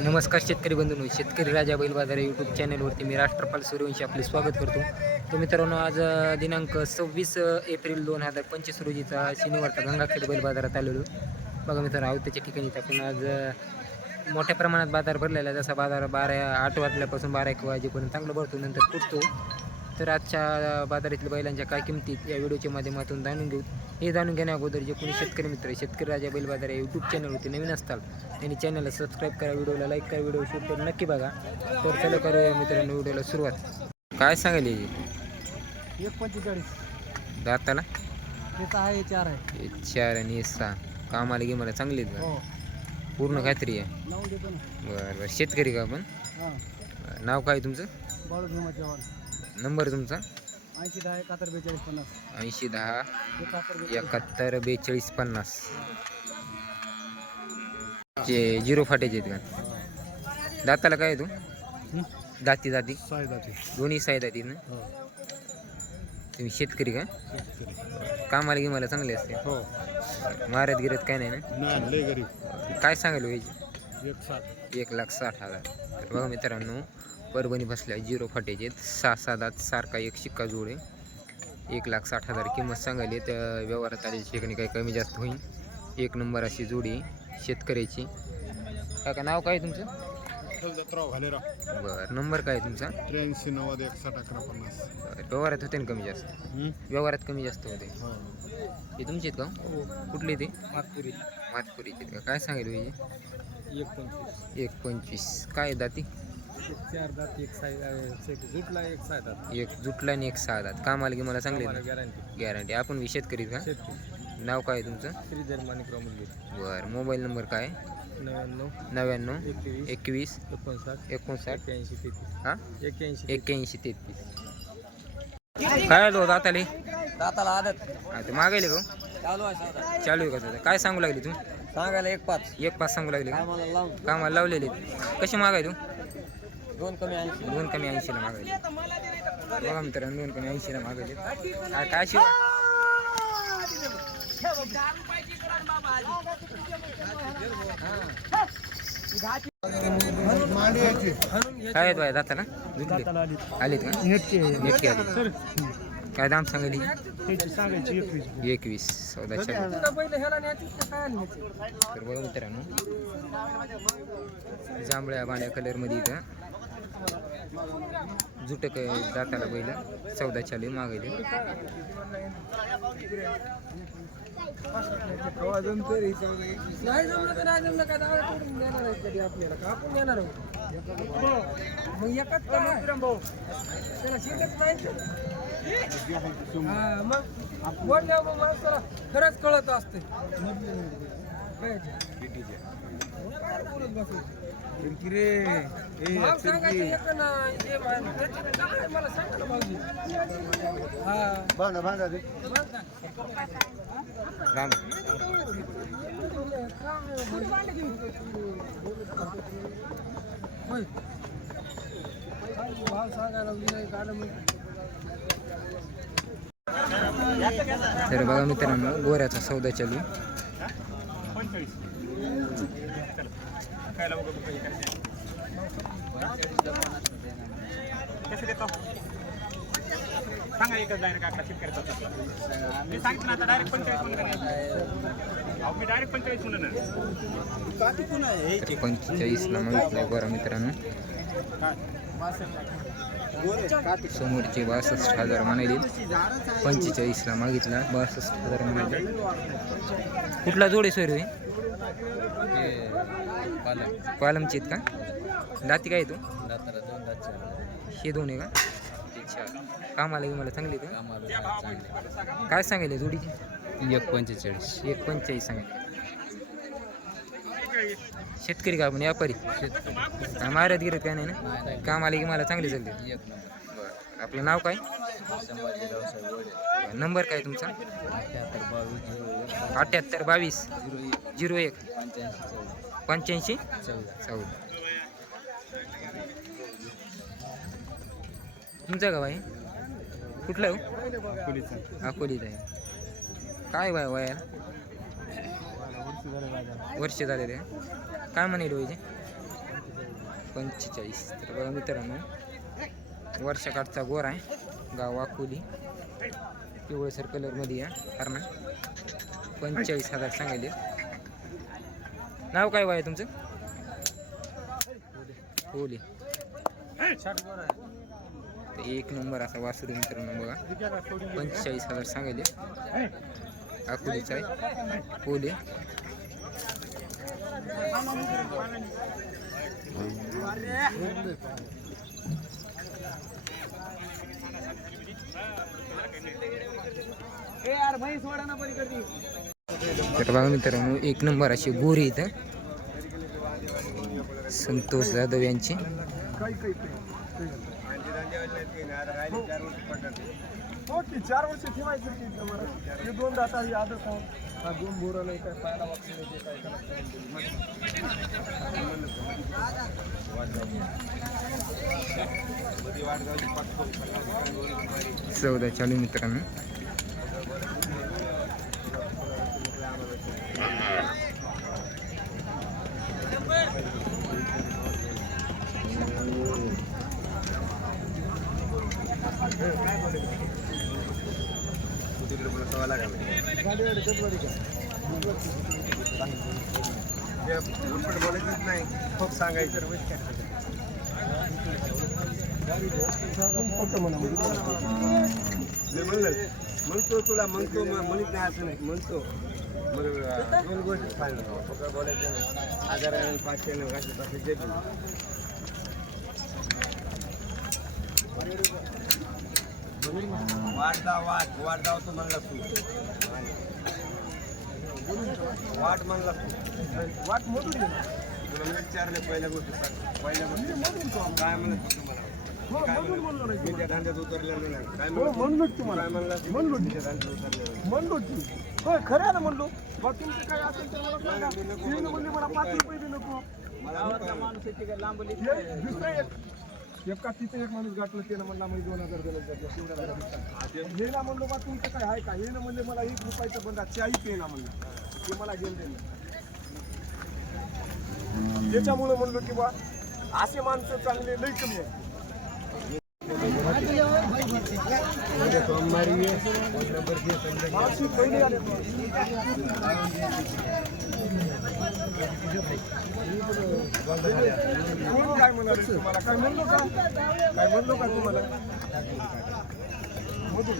नमस्कार शेतकरी बंधूंनो शेतकरी राजा बैल बाजार यूट्यूब चॅनलवरती मी राष्ट्रपाल सूर्यवंशी आपले स्वागत करतो. तर मित्रांनो आज दिनांक सव्वीस एप्रिल दोन हजार पंचवीस रोजीचा शनिवारचा गंगाखेड बैल बाजारात आलेलो. बघा मित्रांनो आवत्याच्या ठिकाणी आपण आज मोठ्या प्रमाणात बाजार भरलेला आहे. जसा बाजार बारा आठ वाजल्यापासून बारा एक वाजेपर्यंत चांगला भरतो नंतर तुटतो. तर आजच्या बाजारातील बैलांच्या काय किमती या व्हिडिओच्या माध्यमातून जाणून घेऊ. हे जाणून घेण्या अगोदर जे कोणी शेतकरी मित्र शेतकरी राजा बैल बाजार या यूट्यूब चॅनलवरती नवीन असतात त्यांनी चॅनलला सबस्क्राईब करा व्हिडिओला लाईक करा व्हिडिओ शूट करून नक्की बघा. तर चला करूया मित्रांनो व्हिडिओला सुरुवात. काय सांगायला याची? एक पंचेचाळीस दाताला आहे चार आहे. चार आणि सहा. कामाला गे मला चांगली हो. पूर्ण खात्री आहे? बरं बरं. शेतकरी का आपण? नाव काय तुमचं? नंबर तुमचा? ऐंशी दहा एकाहत्तर बेचाळीस पन्नास. ऐंशी दहा एकाहत्तर बेचाळीस. एकाहत्तर बेचाळीस पन्नास. जे झिरो फाट्याचे आहेत का? दाताला काय आहे तू? हं? दाती दाती? साय जाते दोन्ही साईड आहेत ना? हो. तुम्ही शेतकरी का? कामाला गिमाला चांगले असते? हो. मारत गिरत काय नाही ना? नाही लय गरीब. काय सांगायला व्हायचे एक सात. एक लाख साठ हजार. तर बघा मित्रांनो परभणी बसल्या झिरो फाट्याचे आहेत. सहा सहा दात सारखा एक शिक्का जोड आहे. एक लाख साठ हजार किंमत सांगायली तर व्यवहारात आल्याच्या ठिकाणी काही कमी जास्त होईल. एक नंबर अशी जोडी शेतकऱ्याची. काका नाव काय आहे तुमचं? बरं नंबर काय आहे तुमचा? त्र्याऐंशी नव्वद एकसष्ट अकरा पन्नास. बरं व्यवहारात होते ना कमी जास्त? व्यवहारात कमी जास्त होते. हो. हे तुमचे आहेत का कुठले ते? नागपुरी मातपुरीचे आहेत का? काय सांगेल पाहिजे? एक पंचवीस. एक पंचवीस. काय दाती? चार दात एक साय जुटला एक साय दात. एक जुटला आणि एक सहा दात. कामाला की मला चांगले गॅरंटी गॅरंटी आपण विषेत करीत का? शेतकरी. नाव काय आहे तुमचं? श्रीधर माणिकराव मुलगी. बरं. मोबाईल नंबर काय? नव्याण्णव. नव्याण्णव. एकवीस. एकवीस. एकोणसाठ. एकोणसाठ. एक्क्याऐंशी तेहतीस. हां? एक्क्याऐंशी एक्क्याऐंशी तेहतीस. काय आलो दाताले? दाताला आदत. आता मागायले का चालू आहे साधा चालू आहे का काय सांगू लागली तू? सांगायला एक पाच. एक पाच सांगू लागली का? आम्हाला लावून. कामाला लावलेले कशी मागाय तू? दोन कमी ऐंशी. दोन कमी ऐंशीला मागायले बघा मित्रांनो दोन कमी ऐंशीला मागायले काय काय शिव? काय आहेत बाय दाताला जुटले आलीत का? नेटके आले. काय दाम सांगली एकवीस चौदाच्या. तर बघा मित्रांनो जांभळ्या बाण्या कलरमध्ये इथं. जुटक दाताला पहिलं चौदा चालू मागायले हा, खरंच कळत असते. बसायचं? भाव सांगायचं एक ना जे मा- त्याच्यात काय मला सांगा ना भाऊजी. हा. होय. भाव सांगायला तर बघा मित्रांनो गोऱ्याचा सौदा चालू. आहे. सांगा एकच डायरेक्ट आकडा शेतकऱ्याचा मी सांगितलं ना आता डायरेक्ट पंचेचाळीस म्हणून अहो मी डायरेक्ट पंचेचाळीस म्हणून पंचेचाळीसला मागितला गोरा मित्रांनो. समोरचे बासष्ट हजार म्हणाले. पंचेचाळीसला मागितला बासष्ट हजार म्हणाले. कुठला जोडे सोय रे पालमचे. आहेत का? दाती काय तू? हे दोन आहे का? अच्छा. कामाला की? मला चांगली का काय सांगायले जोडीची? एक पंचेचाळीस. एक पंचेचाळीस सांगितले शेतकरी का आपण? व्यापारी? मारत गिरत काय नाही ना? काम आले की मला चांगले चालते आपलं नाव काय? नंबर काय तुमचा? अठ्याहत्तर बावीस झिरो एक. पंच्याऐंशी चौदा. तुमचं गाव आहे कुठलं हो? अकोलीत आहे. काय वय वयाला? वर्ष झालेले काय म्हणेल वयचे पंचेचाळीस. तर बघा मित्रांनो वर्षाकाठचा गोर आहे. गाव अकोली. पिवळसर कलरमध्ये आहे कारण पंचेचाळीस हजार सांगायले. नाव काय बाय तुमचं? ओली तर एक नंबर असा वासुरी मित्रांनो बघा. पंचेचाळीस हजार सांगायले. अकोलीचा आहे. पोले तर बघा मित्रांनो एक नंबर अशी गोरी इथं. संतोष जाधव यांची. हो की चार वर्ष ठेवायचं की इथं मला हे दोन दाता ही आदत आहे हा दोन बोरं नाही काय पायाला वाचलं नाही काय त्याला चौदा चालू मित्रांनो. बोलायचंच नाही खूप सांगायचं म्हणलं म्हणतो तुला म्हणतो म्हणत नाही असं नाही म्हणतो मग दोन गोष्टी फायदा फक्त बोलायचं नाही आजाराने पाचशे न घातले पाचशे देतो वाट वाट वाट जावतो म्हणला तू वाट म्हणला तू. वाट मोठून तुला मी विचारले पहिल्या गोष्टी. पहिल्या गोष्टी. काय म्हणत काय म्हणलो? तुम्हाला. होय खरं ना म्हणलो. बा तुमचं काय असेल तर मला म्हणजे मला पाच रुपये दे नको. माणूस दुसरं एक. एका तिथे एक माणूस गाठलं त्यानं म्हणला मी दोन हजार दिलं हे ना म्हणलो बा तुमचं काय आहे का? हे ना म्हणजे मला एक रुपयाचं बंदा चाळीस ये ना म्हणलं. ते मला घेऊन म्हणलो की बा असे माणसं चांगले लई कमी आहे मावशी पहिले आले कोण काय म्हणाले तुम्हाला? काय म्हणलो का? काय म्हणलो का तुम्हाला? मधून.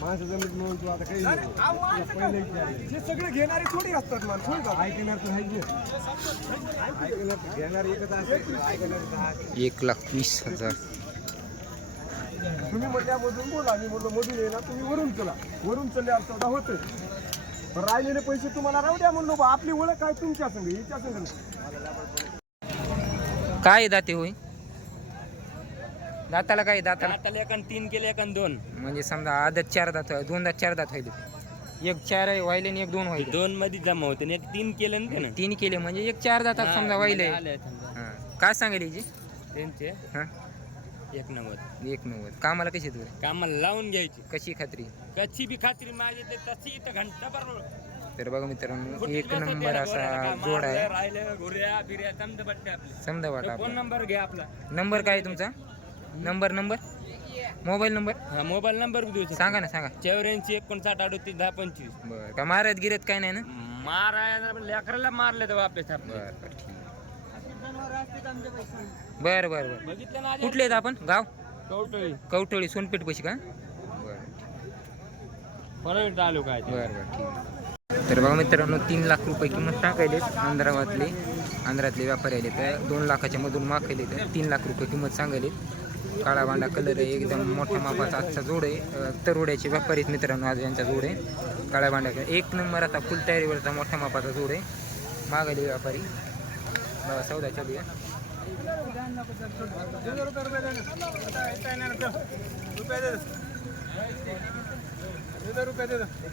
माणसं म्हणाली म्हणून तू आता काही हे सगळे घेणारे थोडी असतात मला थोडी का ऐकणार तर ऐकणार घेणार एकच असते एक लाख वीस हजार. तुम्ही म्हणल्यामधून बोला मी म्हणलं मधून येणार ना तुम्ही वरून चला. वरून चलल्यावर चौदा होतं राहिलेले पैसे तुम्हाला राहू द्या म्हणलो बा आपली ओळख काय तुमच्या संग हिच्या संग नाही. काय दाते होय? दाताला काय दाताला? आता एकान तीन केले एकान दोन. म्हणजे समजा आदत चार दात दोन दात चार दात व्हायले एक चार आहे व्हायले आणि एक दोन व्हायले दोन मध्ये जमा होते आणि एक तीन केले ना त्यानं. तीन केले म्हणजे एक चार दातात समजा व्हायले आले समजा. हा. काय सांगेल याची त्यांचे? हा? एक नव्वद एक नव्वद कामाला कशी तुला कामाला लावून घ्यायची. कशी खात्री? कशी बी खात्री माझी ते तशी इथं घंटा बरोबर तर बघा मित्रांनो एक नंबर असा जोड आहे. बिऱ्या समजा बट्टे आपले. समजा वाटा फोन नंबर घ्या आपला. नंबर काय आहे तुमचा? Number number? Mobile number? हा मोबाईल नंबर बी देऊ सांगा ना सांगा. चौऱ्याऐंशी एकोणसाठ अडतीस दहा पंचवीस. बरं का मारत गिरत काय नाही ना? मारायला लेकराला मारले तर आपले साहेब बरं बरं ठीक बरं बरं बरं. कुठले आहेत आपण? गाव? कवटळी कवटोळी सोनपेठ पैसे का? बरं परत आलो काय ते. बरं बरं ठीक तर बघा मित्रांनो तीन लाख रुपये किंमत टाकायले आंध्रावातले. आंध्रातले व्यापारी आले तर दोन लाखाच्या मधून मागले तर तीन लाख रुपये किंमत सांगायले काळा बांडा कलर आहे एकदम मोठ्या मापाचा आजचा जोड आहे. तरोड्याचे व्यापारी आहेत मित्रांनो आज यांचा जोड आहे. काळ्या बांड्याचा एक नंबर आता फुल तयारीवरचा मोठ्या मापाचा जोड आहे. मागायले व्यापारी. बघा चौदा चालू आहे रुपये दे नाही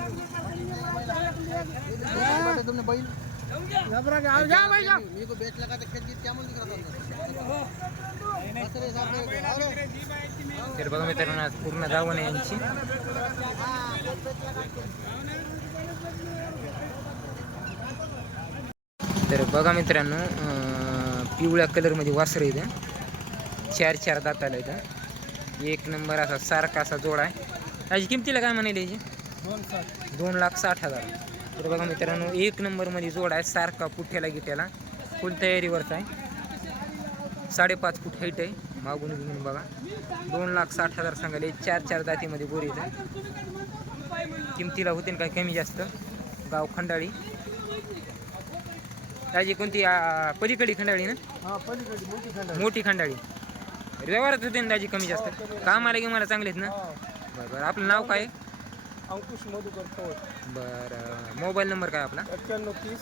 तर बघा मित्रांनो पूर्ण धावण आहे यांची. तर बघा मित्रांनो पिवळ्या कलरमध्ये वासर इथं चार चार दाताला इथं एक नंबर असा सारखा असा जोडा आहे. त्याची किमतीला काय म्हणाली याची? दोन लाख साठ हजार. तर बघा मित्रांनो एक नंबरमध्ये जोड आहे सारखा पुठ्याला गिट्याला. फुल तयारीवरचा आहे. साडेपाच फूट हाईट आहे मागून घेऊन बघा. दोन लाख साठ हजार सांगाले चार चार जातीमध्ये बोरी आहे किमतीला होतील काय कमी जास्त? गाव खंडाळी. त्याची कोणती पलीकडे खंडाळी ना? हा पलीकडे मोठी खंड मोठी खंडाळी. व्यवहारात होते ना त्याची कमी जास्त? कामाला गी मला चांगले आहेत ना? बरं बरं. आपलं नाव काय? आहे? अंकुश मधुकर पवार बरं. मोबाईल नंबर काय आपला? एक्क्याण्णव तीस.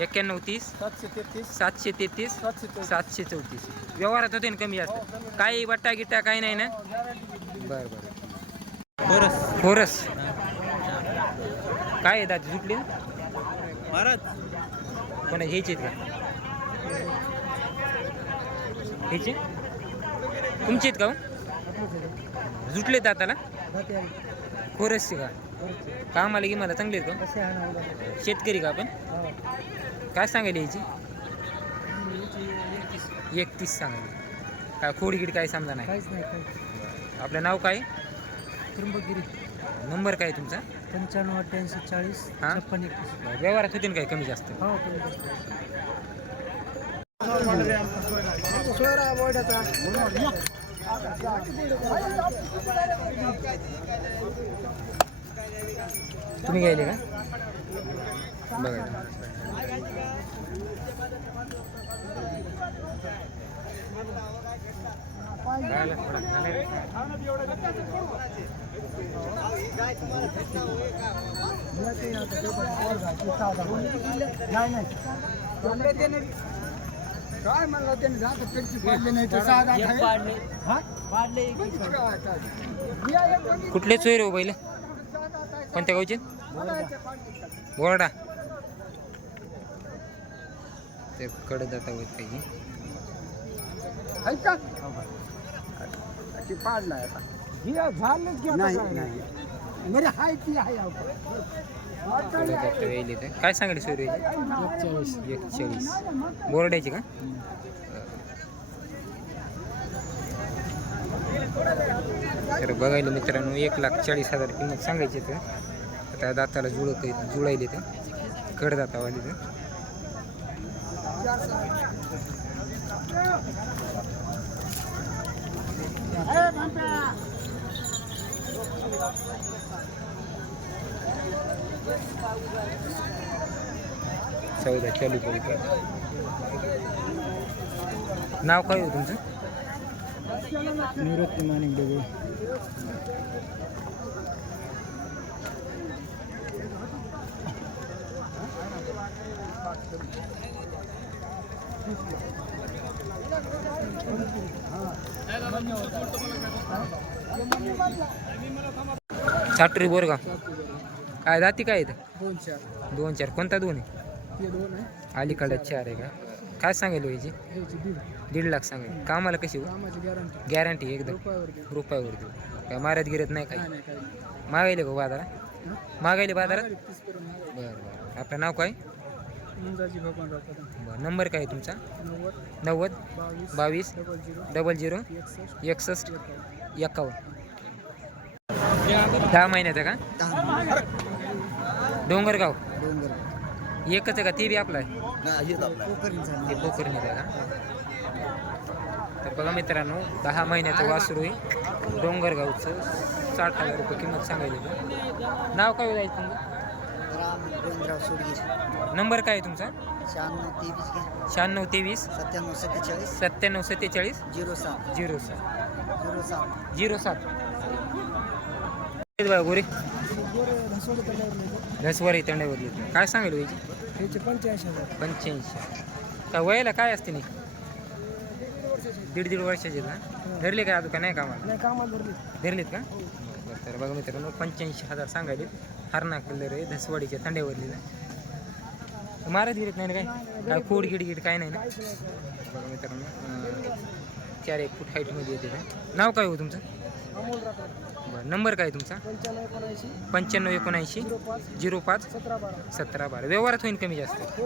एक्क्याण्णव तीस. सातशे तेहतीस. सातशे तेहतीस. सातशे चौतीस. सातशे चौतीस. व्यवहारात होते ना कमी जास्त? काही बट्टा गिट्टा काही नाही ना? बरं बरं बरं. फोरस. काय आहे दादी झुटले महाराज पण ह्याचे आहेत का? ह्याचे तुमचे आहेत का हो? झुटले दाताला? फोरसचे का? कामाला की मला चांगले का? शेतकरी का आपण? काय सांगायला याची एकतीस सांगायला. काय खोडगीड काय समजा नाही? आपलं नाव काय? त्र्यंबगिरी नंबर काय तुमचा? पंच्याण्णव अठ्ठ्याऐंशी चाळीस हा? व्यवहारात होते ना काय कमी जास्त? हो तुम्ही गेले का बघा. काय म्हणलं त्याने जात त्यांची पाडले नाही तर. हा? एक बघितलं. कुठले चोय रे बैल कोणत्या गावचे? बोर्डा. ते कडे जाता होत पाहिजे आहे का? ती पाडलाय आता. ही झालंच की आता काय? हाय ती आहे काय सांगली सोय एकचाळीस. बोर्डाची का? तर बघायला मित्रांनो एक लाख चाळीस हजार किंमत सांगायची तर. आता दाताला जुळत जुळायले तर कड तर चौदा चालू करू नाव काय हो तुमचं? निवृत्ती माणिक डोळे साटरी बोरगाव काय जाती काय इथं दोन चार दोन चार कोणता दोन आहे ते दोन आहे अलीकडे चार आहे का काय सांगेल हो याची ह्याची दीड लाख सांगेल. कामाला कशी हो? गॅरंटी गॅरंटी एकदम. रुपयावर देऊ. काय मारत गिरत नाही काय. मागायले का बाजारात? हं? मागायले बाजारात? गाडी तीस करून मागा. बरं बरं. आपलं नाव काय? बरं नंबर काय आहे तुमचा? नव्वद बावीस डबल झिरो एकसष्ट. एकावन्न. दहा महिन्याचा का? डोंगरगाव. एकच आहे का? ते बी आपला आहे? ते पोखरणीचा का? तर बघा मित्रांनो दहा महिन्याचं वासरू आहे. डोंगरगावचं साठ हजार रुपये किंमत सांगायली का? नाव काय जायचं तुमचं? नंबर काय आहे तुमचा? शहाण्णव तेवीस शहाण्णव तेवीस. सत्त्याण्णव सत्तेचाळीस. सत्त्याण्णव सत्तेचाळीस. झिरो सात. झिरो सात. झिरो सात. झिरो सात. गोरे. घसवारी तंड्यावरली काय सांगेल त्याचे पंच्याऐंशी हजार. पंच्याऐंशी. काय वयाला काय असते नाही दीड दीड वर्षाचे ना? धरले काय अजून का नाही कामाला? नाही कामाला धरली. धरलेत का? बरं तर बघा मित्रांनो पंच्याऐंशी हजार सांगायले हरणा कलर आहे धसवाडीच्या तांड्यावरली मारत गिरत नाही ना काय? काय खोड गिड गिड काय नाही ना? बघा मित्रांनो चार एक फूट हाईटमध्ये येते ना? नाव काय हो तुमचं? बरं नंबर काय तुमचा? पंच्याण्णव एकोणऐंशी. पंच्याण्णव एकोणऐंशी. झिरो पाच. सतरा बारा. सतरा बारा. व्यवहारात होईल कमी जास्त.